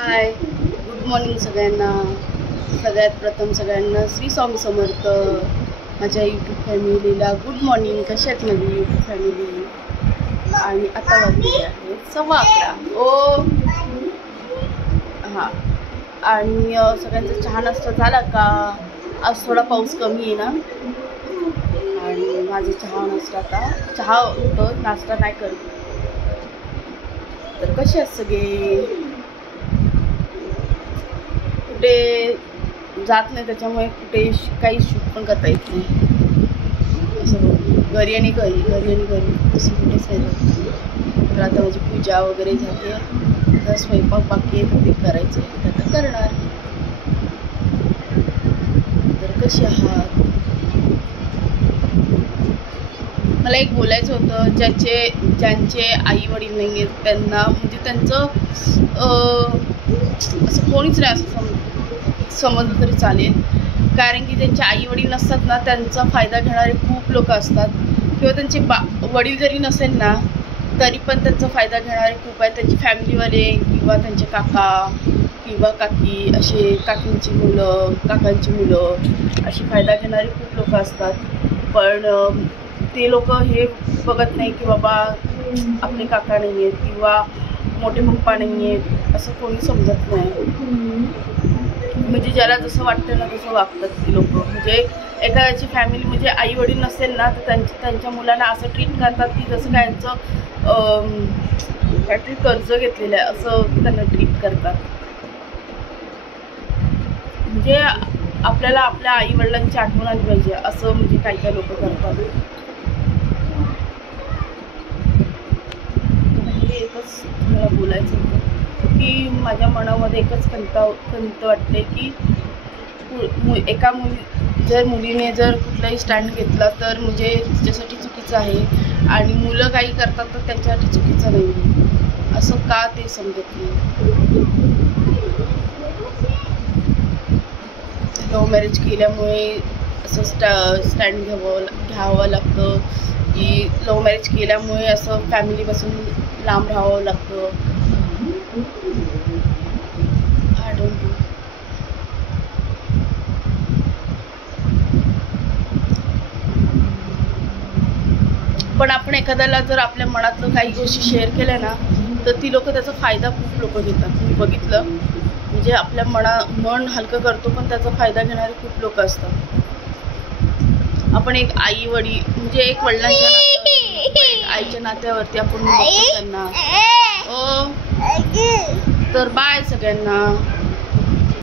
हाय, good morning सगळ्यांना. सगळ्यात प्रथम सगळ्यांना श्री स्वामी समर्थ. माझ्या यूट्यूब फॅमिलीला गुड मॉर्निंग. कशी आहेत माझी यूट्यूब फॅमिली? आणि आता वाजले आहे 11:15. ओ हां, आणि सगळ्यांचा चहा नाश्ता झाला का? आज थोडा पाऊस कमी आहे ना, आणि माझा चहा नाश्ता आता चहा होतं, नाश्ता नाही करत. तर कसे आहेत सगळे? कुठे जात नाही, त्याच्यामुळे कुठे काही शूट पण करता येत नाही. असं घरी आणि घरी असं कुठेच नाही जात. तर आता माझी पूजा वगैरे झाली आहे, आता स्वयंपाक बाकी आहे, तर ते करायचं आहे, आता करणार. तर कशी आहात? मला एक बोलायचं होतं, ज्यांचे आई वडील नाही आहेत त्यांना, म्हणजे त्यांचं असं कोणीच नाही असं समजलं तरी चालेल. कारण की त्यांचे आई वडील नसतात ना, त्यांचा फायदा घेणारे खूप लोक असतात. किंवा त्यांचे वडील जरी नसेल ना, तरी पण त्यांचा फायदा घेणारे खूप आहेत. त्यांची फॅमिलीवाले किंवा त्यांचे काका किंवा काकी, असे काकींची मुलं, काकांची मुलं, अशी फायदा घेणारे खूप लोक असतात. पण ते लोक हे बघत नाही की बाबा आपले काका नाही आहेत किंवा मोठे पप्पा नाही आहेत, असं कोणी समजत नाही. म्हणजे ज्याला जसं वाटतं ना तसं वागतात ती लोक. म्हणजे एखाद्याची फॅमिली म्हणजे आई वडील नसेल ना, तर त्यांच्या मुलांना असं ट्रीट करतात की जसं काय यांचं काहीतरी कर्ज घेतलेलं आहे असं त्यांना ट्रीट करतात. म्हणजे आपल्याला आपल्या आई वडिलांची आठवण आली पाहिजे असं म्हणजे काही लोक करतात. हे एकच मला बोलायचं होतं की माझ्या मनामध्ये एकच खंत वाटते की एका मुलीने जर कुठलाही स्टँड घेतला तर म्हणजे तिच्यासाठी चुकीचं आहे, आणि मुलं काही करतात तर त्यांच्यासाठी चुकीचं नाही. असं का ते समजत नाही. लव्ह मॅरेज केल्यामुळे असं स्टँड घ्यावं लागतं, की लव्ह मॅरेज केल्यामुळे असं फॅमिलीपासून लांब राहावं लागतं. पण आपण एखाद्याला जर आपल्या मनातलं काही गोष्टी शेअर केल्या ना, तर ती लोक त्याचा फायदा खूप लोक घेतात. मी बघितलं, म्हणजे आपल्या मन हलकं करतो पण त्याचा फायदा घेणारे खूप लोक असतात. आपण एक आई वडील म्हणजे एक वडिलांच्या नात्यावरती, आईच्या नात्यावरती आपण बघतो त्यांना. तर बाय सगळ्यांना.